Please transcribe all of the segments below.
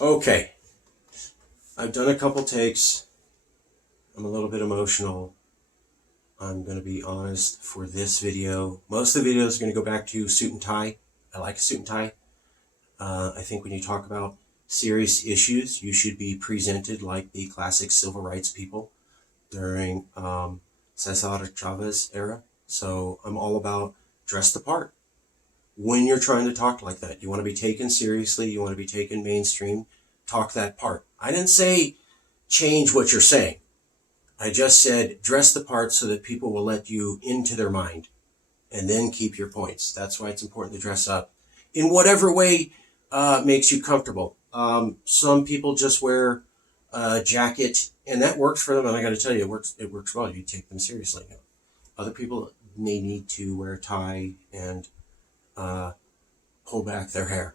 Okay, I've done a couple takes. I'm a little bit emotional. I'm going to be honest for this video. Most of the videos are going to go back to suit and tie. I like a suit and tie. I think when you talk about serious issues, you should be presented like the classic civil rights people during Cesar Chavez era. So I'm all about dress the part. When you're trying to talk like that, you want to be taken seriously, you want to be taken mainstream, talk that part. I didn't say change what you're saying. I just said dress the part so that people will let you into their mind and then keep your points. That's why it's important to dress up in whatever way makes you comfortable. Some people just wear a jacket and that works for them, and I got to tell you, it works well. You take them seriously. Other people may need to wear a tie and pull back their hair,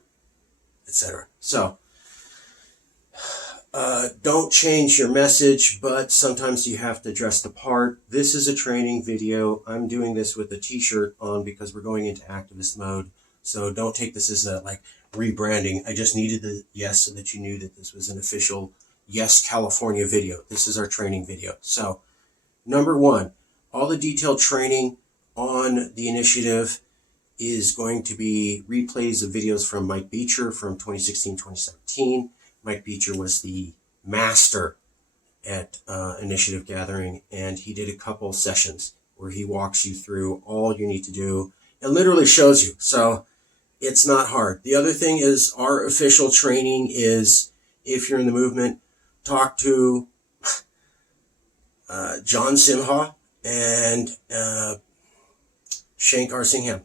etc. So don't change your message, but sometimes you have to dress the part. This is a training video. I'm doing this with a t-shirt on because we're going into activist mode. So don't take this as a like rebranding. I just needed the yes so that you knew that this was an official Yes California video. This is our training video. So number one, all the detailed training on the initiative is going to be replays of videos from Mike Beecher from 2016, 2017. Mike Beecher was the master at initiative gathering, and he did a couple sessions where he walks you through all you need to do and literally shows you. So it's not hard. The other thing is our official training is, if you're in the movement, talk to John Simha and Shankar Singham.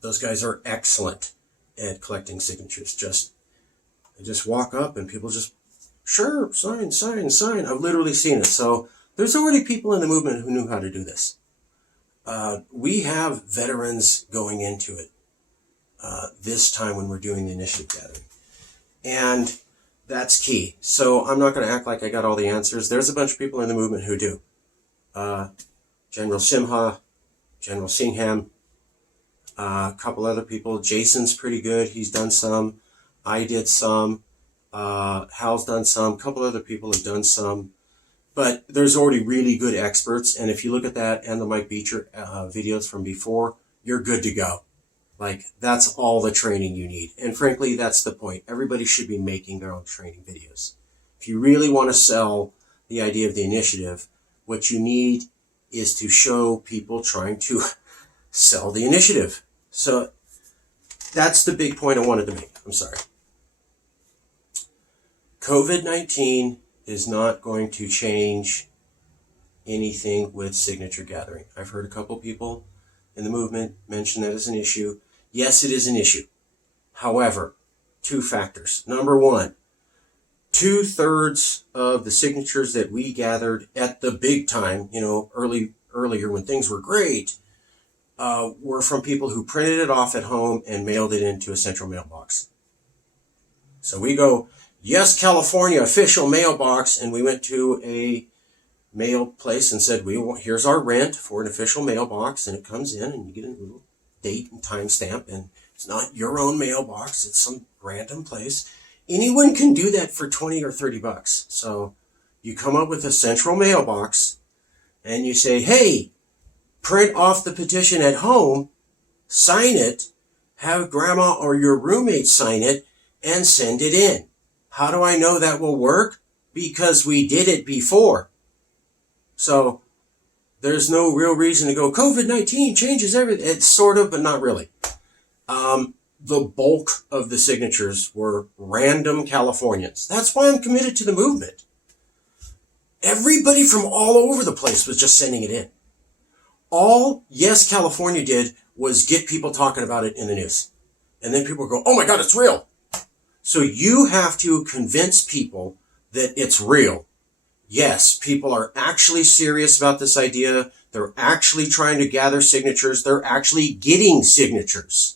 Those guys are excellent at collecting signatures. Just walk up and people just, sure, sign. I've literally seen it. So there's already people in the movement who knew how to do this. We have veterans going into it this time when we're doing the initiative gathering. And that's key. So I'm not going to act like I got all the answers. There's a bunch of people in the movement who do. General Simha, General Singham, a couple other people. Jason's pretty good. He's done some. I did some. Hal's done some. A couple other people have done some. But there's already really good experts. And if you look at that and the Mike Beecher videos from before, you're good to go. Like, that's all the training you need. And frankly, that's the point. Everybody should be making their own training videos. If you really want to sell the idea of the initiative, what you need is to show people trying to sell the initiative. So that's the big point I wanted to make. I'm sorry. COVID-19 is not going to change anything with signature gathering. I've heard a couple people in the movement mention that as an issue. Yes, it is an issue. However, two factors. Number one, 2/3 of the signatures that we gathered at the big time, earlier when things were great, were from people who printed it off at home and mailed it into a central mailbox. So we go, Yes California official mailbox, and we went to a mail place and said, here's our rent for an official mailbox, and it comes in and you get a little date and time stamp, and it's not your own mailbox, it's some random place. Anyone can do that for 20 or 30 bucks. So you come up with a central mailbox and you say, hey, print off the petition at home, sign it, have grandma or your roommate sign it, and send it in. How do I know that will work? Because we did it before. So there's no real reason to go, COVID-19 changes everything. It's sort of, but not really. The bulk of the signatures were random Californians. That's why I'm committed to the movement. Everybody from all over the place was just sending it in. All Yes California did was get people talking about it in the news. And then people go, oh my God, it's real. So you have to convince people that it's real. Yes, people are actually serious about this idea. They're actually trying to gather signatures. They're actually getting signatures.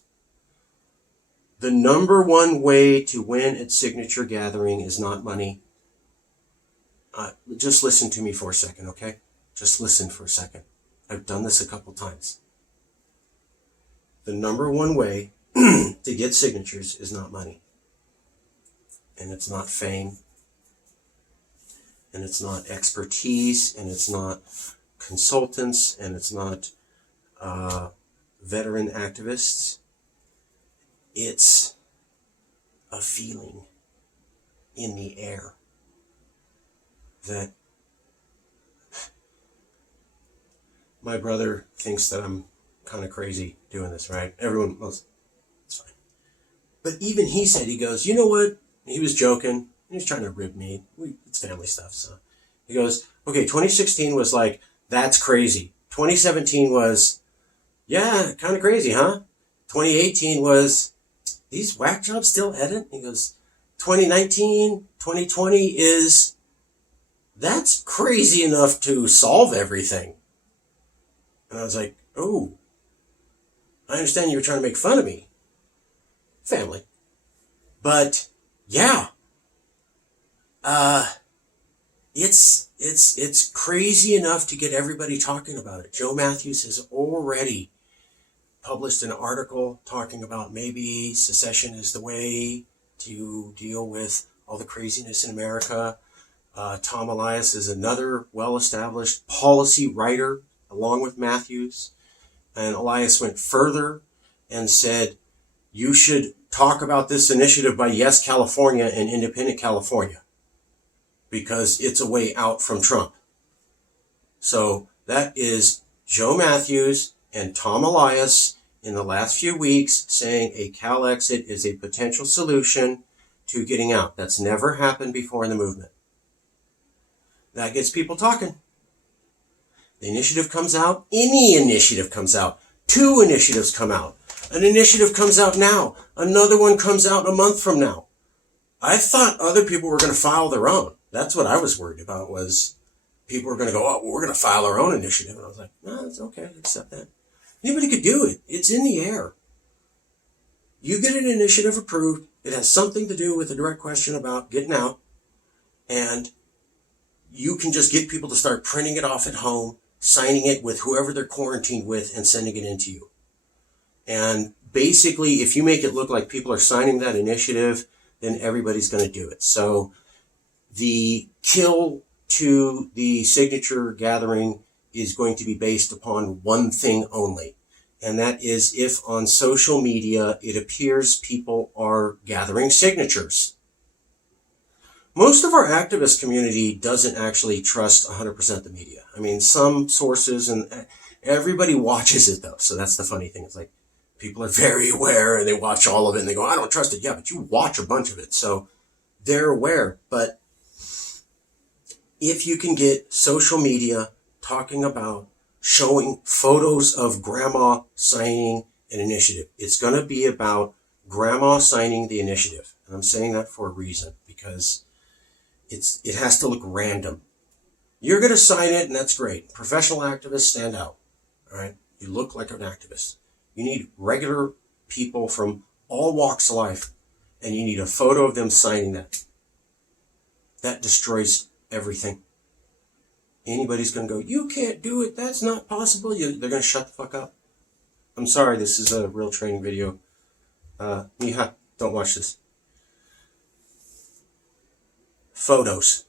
The number one way to win at signature gathering is not money. Just listen to me for a second, okay? Just listen for a second. I've done this a couple times. The number one way to get signatures is not money. and it's not fame, and it's not expertise, and it's not consultants, and it's not veteran activists. It's a feeling in the air that my brother thinks that I'm kind of crazy doing this, right? Everyone knows it's fine. But even he said, he goes, you know what? He was joking. He was trying to rib me. It's family stuff. So he goes, okay, 2016 was like, that's crazy. 2017 was, yeah, kind of crazy, huh? 2018 was, these whack jobs still edit? He goes, 2019, 2020 is, that's crazy enough to solve everything. And I was like, oh, I understand you were trying to make fun of me. Family. But yeah, it's crazy enough to get everybody talking about it. Joe Matthews has already published an article talking about maybe secession is the way to deal with all the craziness in America. Tom Elias is another well-established policy writer along with Matthews. And Elias went further and said, you should talk about this initiative by YesCalifornia and Independent California because it's a way out from Trump. So that is Joe Matthews and Tom Elias in the last few weeks saying a CALEXIT is a potential solution to getting out. That's never happened before in the movement. That gets people talking. The initiative comes out. Any initiative comes out. 2 initiatives come out. An initiative comes out now. Another one comes out a month from now. I thought other people were going to file their own. That's what I was worried about, was people were going to go, oh, well, we're going to file our own initiative. And I was like, no, it's okay. Accept that. Anybody could do it. It's in the air. You get an initiative approved. It has something to do with a direct question about getting out. And you can just get people to start printing it off at home, signing it with whoever they're quarantined with, and sending it in to you. And basically, if you make it look like people are signing that initiative, then everybody's going to do it. So the kill to the signature gathering is going to be based upon one thing only. And that is if on social media it appears people are gathering signatures. Most of our activist community doesn't actually trust 100% the media. I mean, some sources, and everybody watches it though. So that's the funny thing. It's like people are very aware and they watch all of it and they go, I don't trust it. Yeah, but you watch a bunch of it. So they're aware. But if you can get social media talking about showing photos of grandma signing an initiative, it's going to be about grandma signing the initiative. And I'm saying that for a reason, because it has to look random. You're going to sign it, and that's great. Professional activists stand out. All right? You look like an activist. You need regular people from all walks of life, and you need a photo of them signing that. That destroys everything. Anybody's going to go, you can't do it. That's not possible. They're going to shut the fuck up. I'm sorry. This is a real training video. Mija, don't watch this. Photos.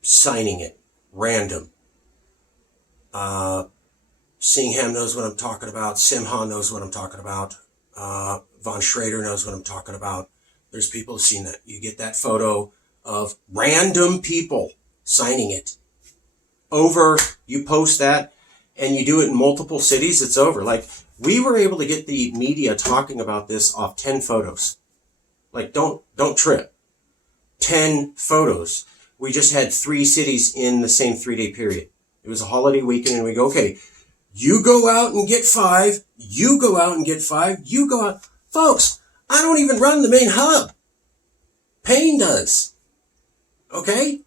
Signing it. Random. Singham knows what I'm talking about. Simha knows what I'm talking about. Von Schrader knows what I'm talking about. There's people who've seen that. You get that photo of random people signing it. Over, you post that, and you do it in multiple cities, it's over. Like, we were able to get the media talking about this off 10 photos. Like, don't trip. 10 photos. We just had 3 cities in the same 3-day period. It was a holiday weekend, and we go, okay, you go out and get 5, you go out and get 5, you go out. Folks, I don't even run the main hub. Payne does. Okay?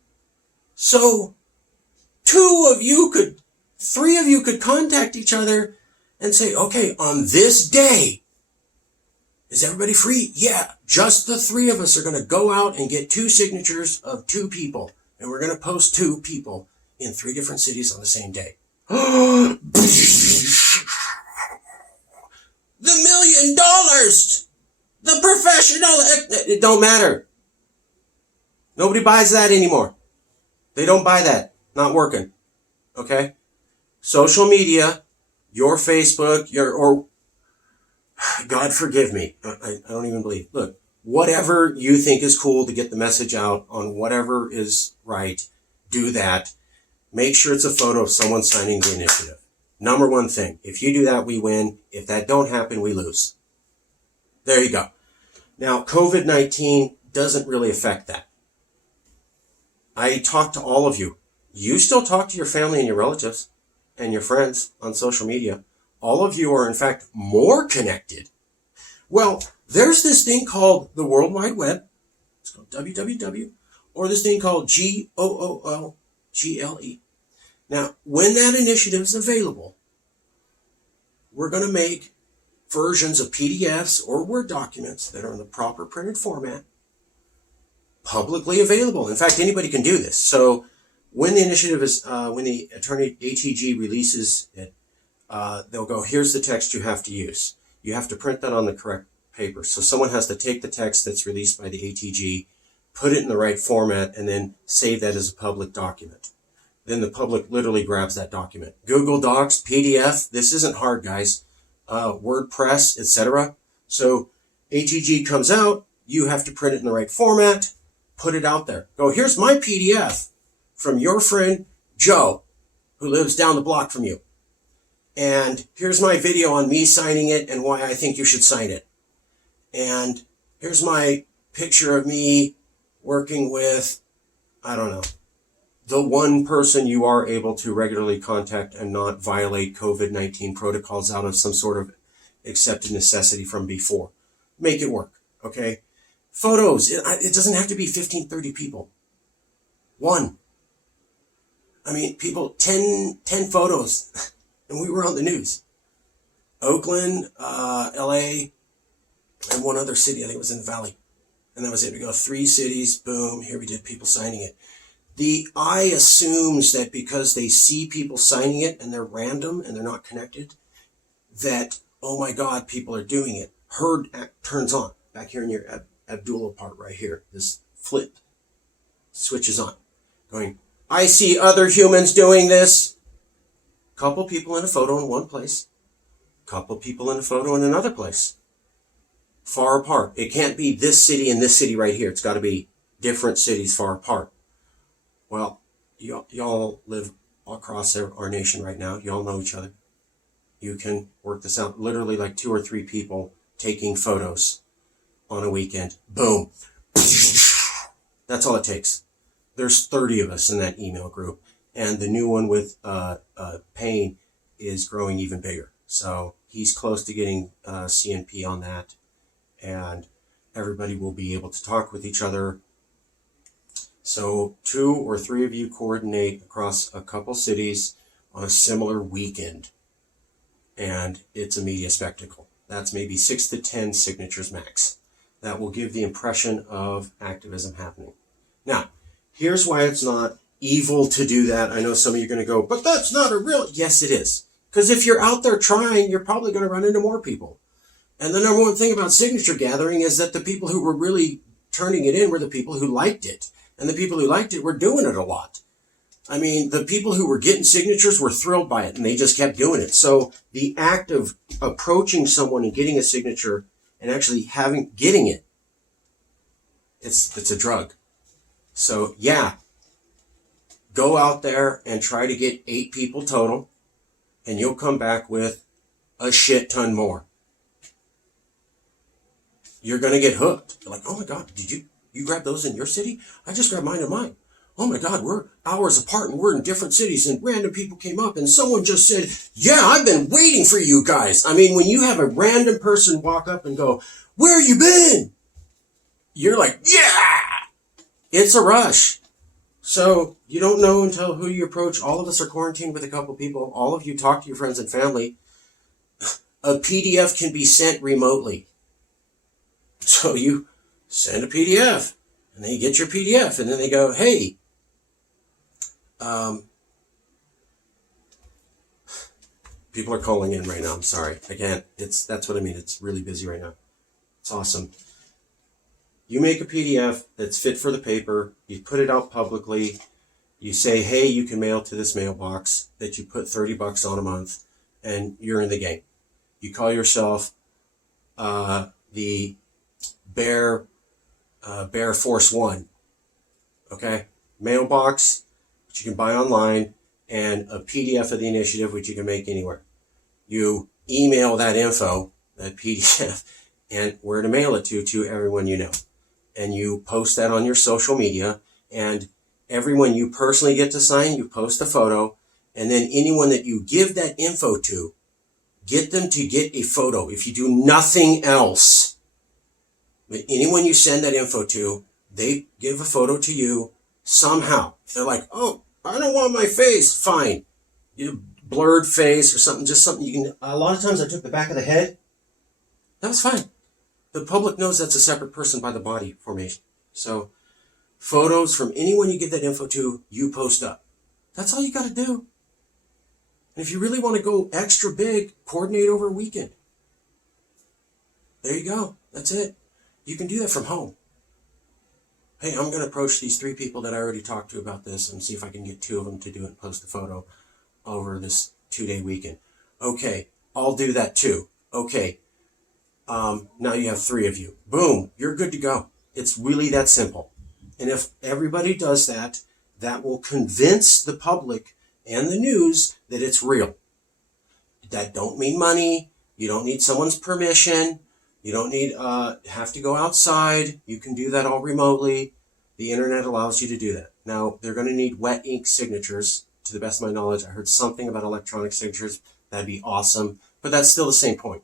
So 3 of you could contact each other and say, okay, on this day, is everybody free? Yeah, just the 3 of us are going to go out and get 2 signatures of 2 people. And we're going to post 2 people in 3 different cities on the same day. The $1 million! The trash and all that. It don't matter. Nobody buys that anymore. They don't buy that. Not working. Okay? Social media, your Facebook, or God forgive me. I don't even believe. Look, whatever you think is cool to get the message out on whatever is right, do that. Make sure it's a photo of someone signing the initiative. Number one thing. If you do that, we win. If that don't happen, we lose. There you go. Now, COVID-19 doesn't really affect that. I talk to all of you. You still talk to your family and your relatives and your friends on social media. All of you are, in fact, more connected. Well, there's this thing called the World Wide Web. It's called www. Or this thing called GOOGLE. Now, when that initiative is available, we're going to make versions of PDFs or Word documents that are in the proper printed format publicly available. In fact, anybody can do this. So when the initiative is, when the attorney ATG releases it, they'll go, here's the text you have to use. You have to print that on the correct paper. So someone has to take the text that's released by the ATG, put it in the right format, and then save that as a public document. Then the public literally grabs that document. Google Docs, PDF, this isn't hard, guys. WordPress, etc. So ATG comes out, you have to print it in the right format, put it out there. Go, here's my PDF from your friend Joe, who lives down the block from you. And here's my video on me signing it and why I think you should sign it. And here's my picture of me working with, I don't know, the one person you are able to regularly contact and not violate COVID-19 protocols out of some sort of accepted necessity from before. Make it work, okay? Photos, it doesn't have to be 15, 30 people. One. I mean, people, 10 photos, and we were on the news. Oakland, LA, and one other city, I think it was in the Valley. And that was it. We go 3 cities, boom, here we did, people signing it. The eye assumes that because they see people signing it and they're random and they're not connected, that, oh my God, people are doing it. Herd turns on. Back here in your abdullah part right here, this flip switches on. Going, I see other humans doing this. Couple people in a photo in one place. Couple people in a photo in another place. Far apart. It can't be this city and this city right here. It's got to be different cities far apart. Well, y'all live across our nation right now. Y'all know each other. You can work this out. Literally like 2 or 3 people taking photos on a weekend. Boom. That's all it takes. There's 30 of us in that email group. And the new one with Payne is growing even bigger. So he's close to getting CNP on that. And everybody will be able to talk with each other. So 2 or 3 of you coordinate across a couple cities on a similar weekend. And it's a media spectacle. That's maybe 6 to 10 signatures max. That will give the impression of activism happening. Now, here's why it's not evil to do that. I know some of you are going to go, but that's not a real... Yes, it is. Because if you're out there trying, you're probably going to run into more people. And the number one thing about signature gathering is that the people who were really turning it in were the people who liked it. And the people who liked it were doing it a lot. I mean, the people who were getting signatures were thrilled by it, and they just kept doing it. So the act of approaching someone and getting a signature and actually getting it, it's a drug. So yeah, go out there and try to get 8 people total, and you'll come back with a shit ton more. You're going to get hooked. You're like, oh my God, did you grab those in your city? I just grabbed mine in mine. Oh my God, we're hours apart and we're in different cities, and random people came up and someone just said, yeah, I've been waiting for you guys. I mean, when you have a random person walk up and go, where you been? You're like, yeah, it's a rush. So you don't know until who you approach. All of us are quarantined with a couple people. All of you talk to your friends and family. A PDF can be sent remotely. So you send a PDF, and then you get your PDF, and then they go, hey, people are calling in right now. I'm sorry. Again, that's what I mean. It's really busy right now. It's awesome. You make a PDF that's fit for the paper. You put it out publicly. You say, hey, you can mail to this mailbox that you put $30 on a month, and you're in the game. You call yourself the Bear Force One. Okay? Mailbox, which you can buy online, and a PDF of the initiative, which you can make anywhere. You email that info, that PDF, and where to mail it to everyone you know. And you post that on your social media, and everyone you personally get to sign, you post a photo, and then anyone that you give that info to, get them to get a photo. If you do nothing else, anyone you send that info to, they give a photo to you somehow. They're like, oh, I don't want my face. Fine. You blurred face or something, just something you can. A lot of times I took the back of the head. That was fine. The public knows that's a separate person by the body formation. So photos from anyone you give that info to, you post up. That's all you got to do. And if you really want to go extra big, coordinate over a weekend. There you go. That's it. You can do that from home. Hey, I'm going to approach these 3 people that I already talked to about this and see if I can get 2 of them to do it and post a photo over this 2-day weekend. Okay, I'll do that too. Okay, now you have 3 of you. Boom, you're good to go. It's really that simple. And if everybody does that, that will convince the public and the news that it's real. That don't mean money. You don't need someone's permission. You don't need have to go outside. You can do that all remotely. The internet allows you to do that. Now, they're going to need wet ink signatures. To the best of my knowledge, I heard something about electronic signatures. That'd be awesome. But that's still the same point.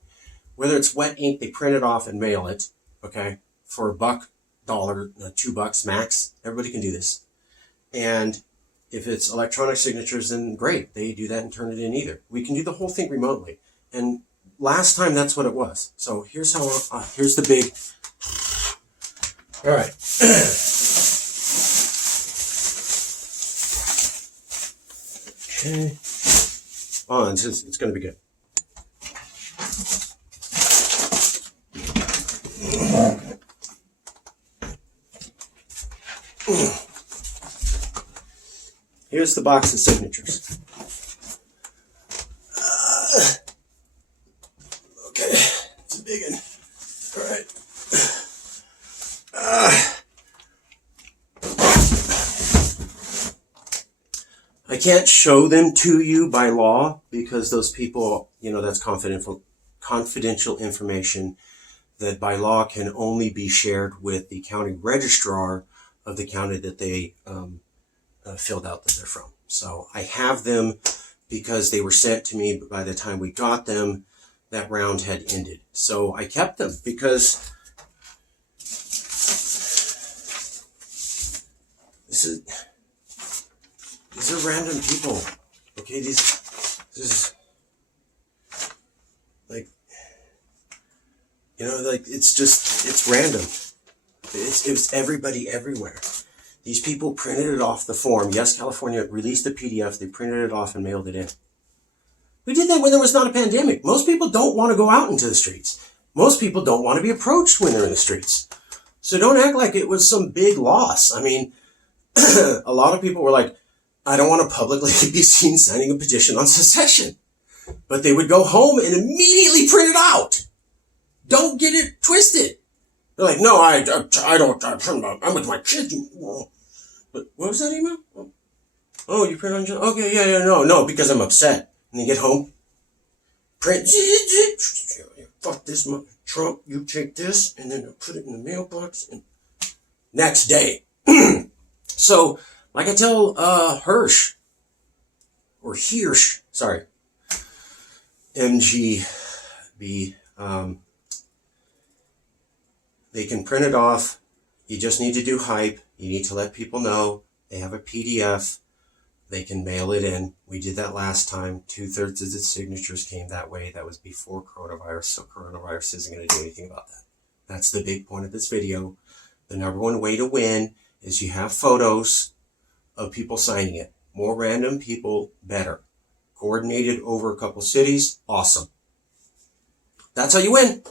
Whether it's wet ink, they print it off and mail it, okay, for $1, $2 max. Everybody can do this. And if it's electronic signatures, then great. They do that and turn it in either. We can do the whole thing remotely. And last time, that's what it was. So here's how, here's the big, all right. Okay. Oh, it's going to be good. Here's the box of signatures. Okay, it's a big one. All right. I can't show them to you by law because those people, that's confidential information that by law can only be shared with the county registrar of the county that they filled out that they're from. So I have them because they were sent to me, but by the time we got them, that round had ended. So I kept them because these are random people. Okay, this is like, it's random. It was everybody everywhere. These people printed it off the form. Yes, California released the PDF. They printed it off and mailed it in. We did that when there was not a pandemic. Most people don't want to go out into the streets. Most people don't want to be approached when they're in the streets. So don't act like it was some big loss. I mean, a lot of people were like, I don't want to publicly be seen signing a petition on secession. But they would go home and immediately print it out. Don't get it twisted. They're like, no, I don't, I'm with my kids. But what was that email? Oh, you print on your, okay, yeah, no, because I'm upset. And they get home, print, fuck this, Trump, you take this, and then put it in the mailbox, and next day. So, like I tell Hirsch, sorry, MGB, they can print it off. You just need to do hype. You need to let people know they have a PDF. They can mail it in. We did that last time. 2/3 of the signatures came that way. That was before coronavirus, so coronavirus isn't going to do anything about that. That's the big point of this video. The number one way to win is you have photos of people signing it. More random people, better. Coordinated over a couple cities, awesome. That's how you win.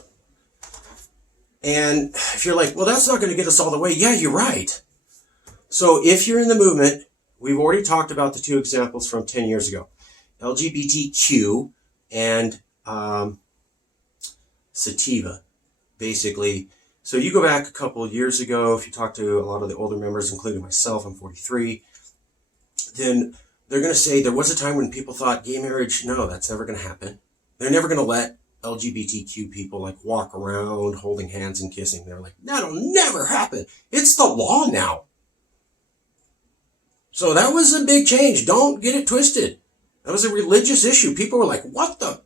And if you're like, well, that's not going to get us all the way. Yeah, you're right. So if you're in the movement, we've already talked about the two examples from 10 years ago, LGBTQ and sativa, basically. So you go back a couple of years ago, if you talk to a lot of the older members, including myself, I'm 43, then they're going to say there was a time when people thought gay marriage, no, that's never going to happen. They're never going to let LGBTQ people like walk around holding hands and kissing. They're like, that'll never happen. It's the law now. So that was a big change. Don't get it twisted. That was a religious issue. People were like, what the?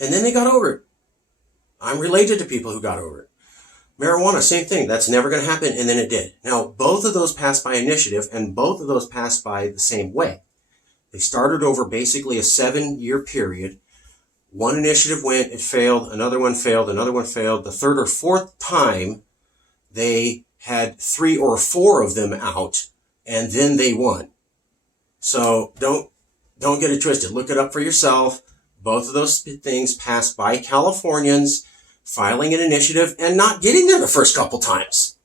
And then they got over it. I'm related to people who got over it. Marijuana, same thing. That's never going to happen. And then it did. Now, both of those passed by initiative, and both of those passed by the same way. They started over basically a 7-year period. One initiative went, it failed. Another one failed. Another one failed. The third or fourth time, they had 3 or 4 of them out, and then they won. So don't get it twisted. Look it up for yourself. Both of those things passed by Californians filing an initiative and not getting there the first couple times.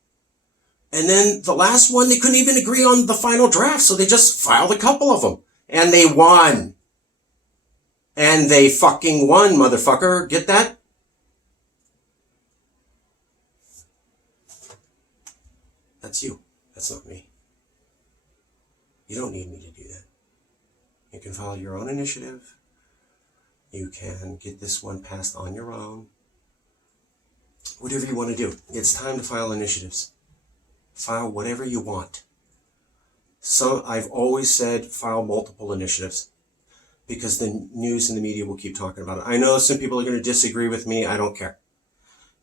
And then the last one, they couldn't even agree on the final draft, so they just filed a couple of them. And they won. And they fucking won, motherfucker. Get that? That's you. That's not me. You don't need me to do that. You can file your own initiative. You can get this one passed on your own. Whatever you want to do. It's time to file initiatives. File whatever you want. So I've always said file multiple initiatives because the news and the media will keep talking about it. I know some people are going to disagree with me. I don't care.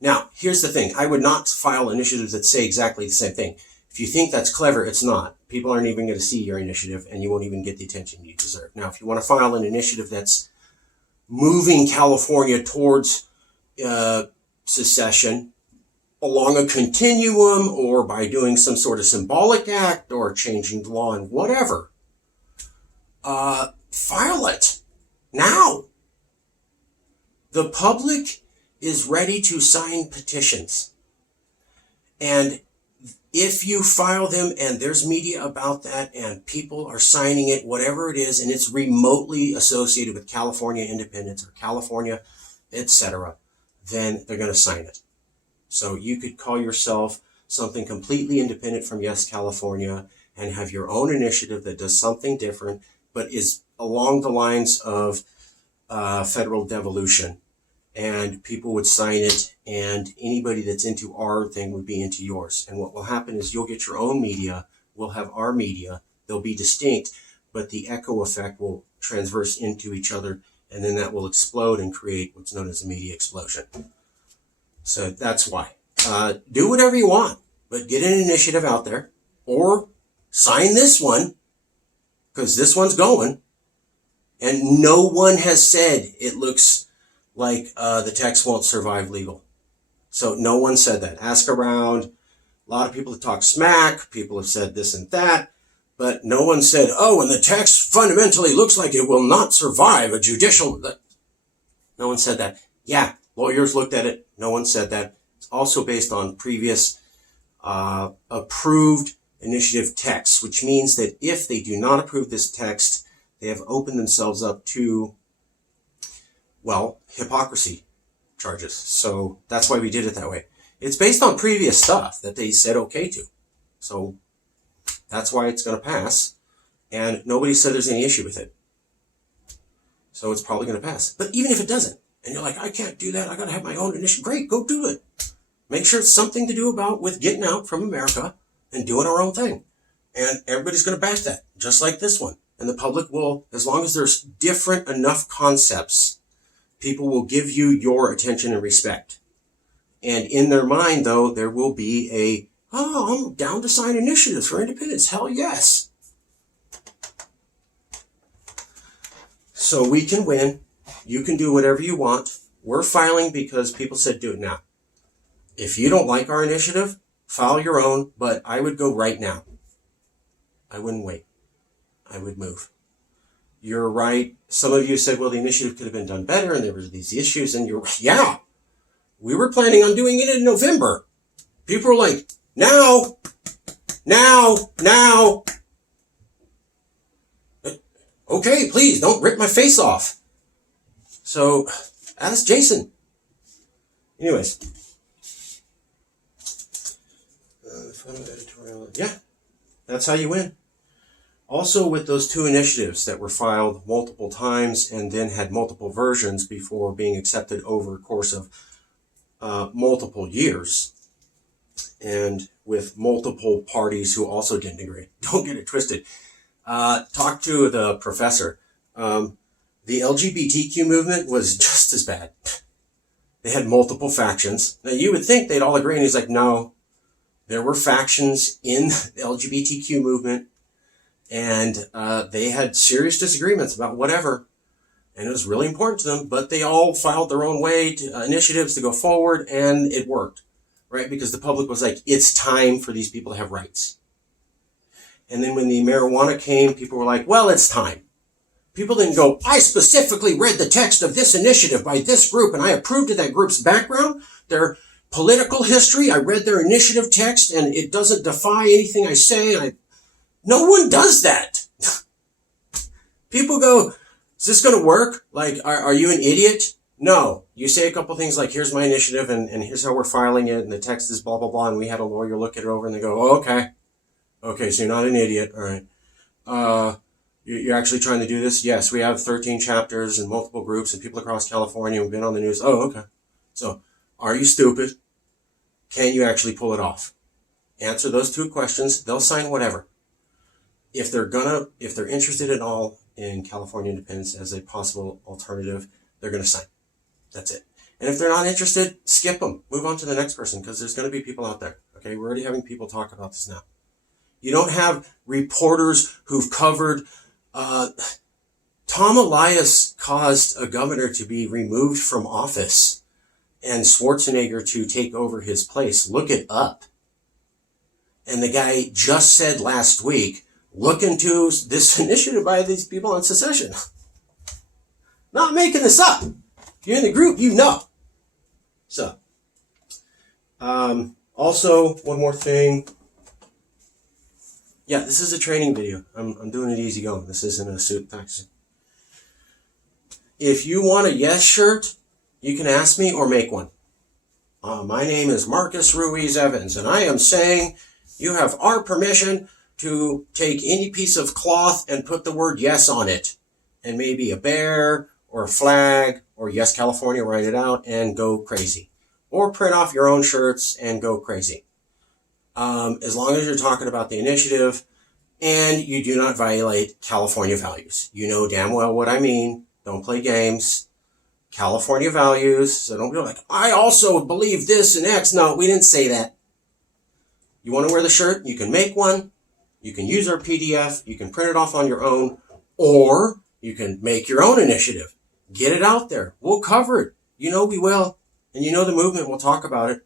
Now, here's the thing. I would not file initiatives that say exactly the same thing. If you think that's clever, it's not. People aren't even going to see your initiative, and you won't even get the attention you deserve. Now, if you want to file an initiative that's moving California towards secession along a continuum, or by doing some sort of symbolic act or changing the law and whatever, file it now. The public is ready to sign petitions. And if you file them and there's media about that and people are signing it, whatever it is, and it's remotely associated with California independence or California, etc., then they're going to sign it. So you could call yourself something completely independent from Yes California and have your own initiative that does something different, but is along the lines of federal devolution. And people would sign it, and anybody that's into our thing would be into yours. And what will happen is you'll get your own media, we'll have our media, they'll be distinct, but the echo effect will transverse into each other, and then that will explode and create what's known as a media explosion. So that's why. Do whatever you want, but get an initiative out there, or sign this one, because this one's going, and no one has said it looks like the text won't survive legal. So no one said that. Ask around. A lot of people have talked smack. People have said this and that. But no one said, oh, and the text fundamentally looks like it will not survive a judicial... No one said that. Yeah, lawyers looked at it. No one said that. It's also based on previous approved initiative texts, which means that if they do not approve this text, they have opened themselves up to, well, hypocrisy charges. So that's why we did it that way. It's based on previous stuff that they said okay to. So that's why it's going to pass. And nobody said there's any issue with it. So it's probably going to pass. But even if it doesn't, and you're like, I can't do that, I got to have my own initiative. Great, go do it. Make sure it's something to do with getting out from America and doing our own thing. And everybody's going to back that, just like this one. And the public will, as long as there's different enough concepts, people will give you your attention and respect. And in their mind, though, there will be I'm down to sign initiatives for independence. Hell yes. So we can win. You can do whatever you want. We're filing because people said do it now. If you don't like our initiative, file your own, but I would go right now. I wouldn't wait. I would move. You're right. Some of you said, well, the initiative could have been done better and there were these issues, and you're right. Yeah. We were planning on doing it in November. People were like, now. Okay, please don't rip my face off. So ask Jason. Anyways. Yeah, that's how you win. Also, with those two initiatives that were filed multiple times and then had multiple versions before being accepted over a course of multiple years, and with multiple parties who also didn't agree. Don't get it twisted. Talk to the professor. The LGBTQ movement was just as bad. They had multiple factions. Now, you would think they'd all agree, and he's like, no. There were factions in the LGBTQ movement, and they had serious disagreements about whatever, and it was really important to them, but they all filed their own initiatives to go forward, and it worked, right? Because the public was like, it's time for these people to have rights. And then when the marijuana came, people were like, well, it's time. People didn't go, I specifically read the text of this initiative by this group, and I approved of that group's background, their political history. I read their initiative text, and it doesn't defy anything I say. No one does that. People go, is this going to work? Like, are you an idiot? No. You say a couple things like, here's my initiative, and here's how we're filing it, and the text is blah, blah, blah, and we had a lawyer look it over, and they go, oh, okay. Okay, so you're not an idiot. All right. You're actually trying to do this? Yes, we have 13 chapters and multiple groups and people across California who've been on the news. Oh, okay. So, are you stupid? Can you actually pull it off? Answer those two questions. They'll sign whatever. If they're interested at all in California independence as a possible alternative, they're going to sign. That's it. And if they're not interested, skip them. Move on to the next person, because there's going to be people out there. Okay, we're already having people talk about this now. You don't have reporters who've covered... Tom Elias caused a governor to be removed from office and Schwarzenegger to take over his place. Look it up. And the guy just said last week, look into this initiative by these people on secession. Not making this up. If you're in the group, you know. So, also, one more thing. Yeah, this is a training video. I'm doing it easy going. This isn't a suit taxi. If you want a Yes shirt, you can ask me or make one. My name is Marcus Ruiz Evans, and I am saying you have our permission to take any piece of cloth and put the word yes on it. And maybe a bear or a flag or Yes California, write it out and go crazy. Or print off your own shirts and go crazy. As long as you're talking about the initiative and you do not violate California values. You know damn well what I mean. Don't play games. California values. So don't be like, I also believe this and X. No, we didn't say that. You want to wear the shirt? You can make one. You can use our PDF. You can print it off on your own. Or you can make your own initiative. Get it out there. We'll cover it. You know we will. And you know the movement. We'll talk about it.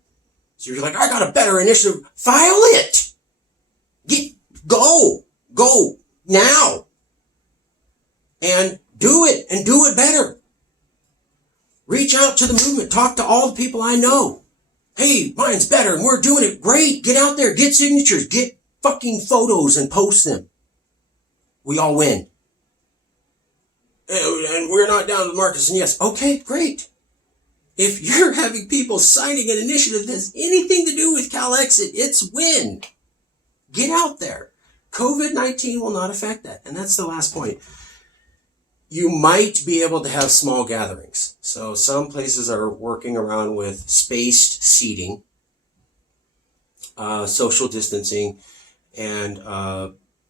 So you're like, I got a better initiative. File it. Go now. And do it and do it better. Reach out to the movement. Talk to all the people I know. Hey, mine's better and we're doing it. Great. Get out there. Get signatures. Get fucking photos and post them. We all win. And we're not down with Marcus and Yes. Okay, great. If you're having people signing an initiative that has anything to do with CALEXIT, it's win. Get out there. COVID-19 will not affect that. And that's the last point. You might be able to have small gatherings. So some places are working around with spaced seating, social distancing, and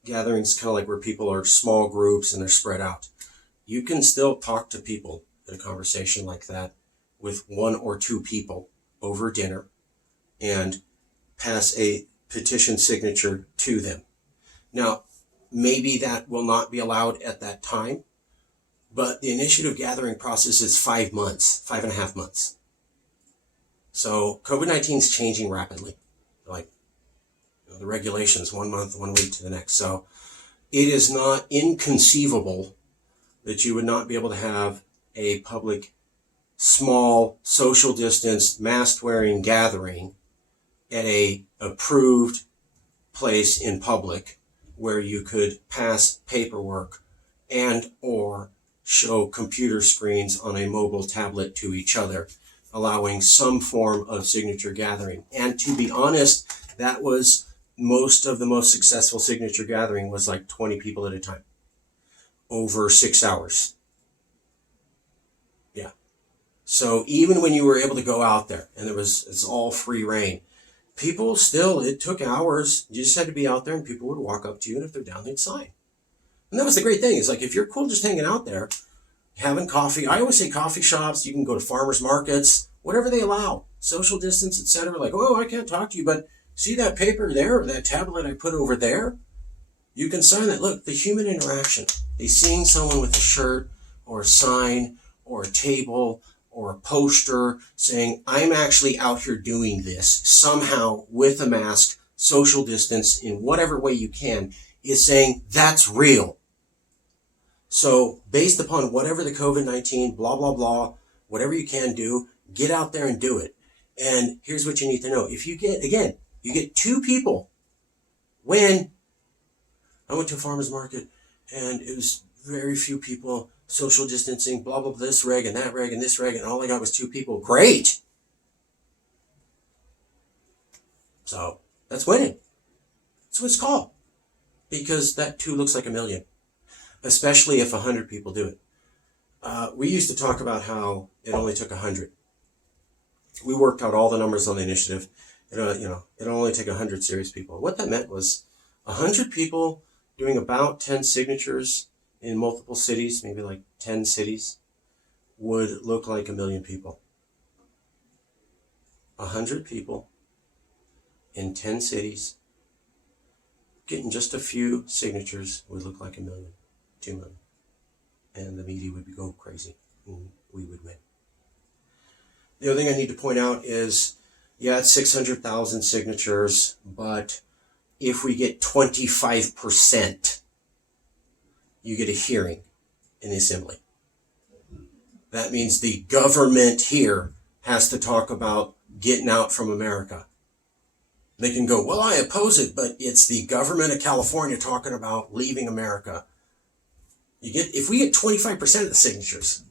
gatherings kind of like where people are small groups and they're spread out. You can still talk to people in a conversation like that with one or two people over dinner and pass a petition signature to them. Now, maybe that will not be allowed at that time, but the initiative gathering process is 5 months, 5.5 months. So COVID-19 is changing rapidly, like the regulations 1 month, 1 week to the next. So it is not inconceivable that you would not be able to have a public small, social distance, mask-wearing gathering at a approved place in public where you could pass paperwork and or show computer screens on a mobile tablet to each other, allowing some form of signature gathering. And to be honest, that was most of the most successful signature gathering was like 20 people at a time over 6 hours. Yeah. So even when you were able to go out there and it's all free reign, people still, it took hours. You just had to be out there and people would walk up to you, and if they're down, they'd sign. And that was the great thing. It's like, if you're cool just hanging out there, having coffee, I always say coffee shops, you can go to farmers markets, whatever they allow, social distance, etc. Like, oh, I can't talk to you, but see that paper there or that tablet I put over there? You can sign that. Look, the human interaction, they seeing someone with a shirt or a sign or a table or a poster saying, I'm actually out here doing this somehow with a mask, social distance, in whatever way you can, is saying that's real. So based upon whatever the COVID-19, blah, blah, blah, whatever you can do, get out there and do it. And here's what you need to know. If you get, again, you get 2 people. When I went to a farmer's market and it was very few people, social distancing, blah, blah, this reg and that reg and this reg, and all I got was 2 people. Great. So that's winning. That's what it's called. Because that 2 looks like a million, especially if 100 people do it. We used to talk about how it only took 100. We worked out all the numbers on the initiative. It'll only take 100 serious people. What that meant was 100 people doing about 10 signatures in multiple cities, maybe like 10 cities, would look like a million people. 100 people in 10 cities getting just a few signatures would look like a million, 2 million. And the media would go crazy and we would win. The other thing I need to point out is, yeah, it's 600,000 signatures, but if we get 25%, you get a hearing in the assembly. That means the government here has to talk about getting out from America. They can go, well, I oppose it, but it's the government of California talking about leaving America. If we get 25% of the signatures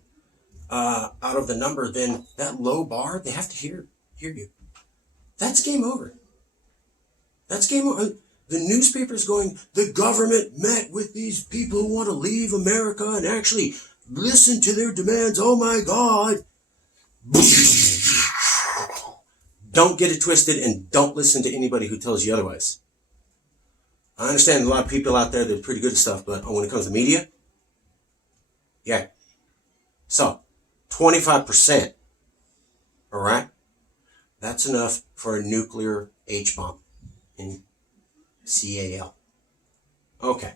out of the number, then that low bar, they have to hear you. That's game over. That's game over. The newspaper's going, the government met with these people who want to leave America and actually listen to their demands. Oh my God. Don't get it twisted and don't listen to anybody who tells you otherwise. I understand a lot of people out there that are pretty good at stuff, but when it comes to media, yeah. So, 25%. All right? That's enough for a nuclear H-bomb in CAL. Okay.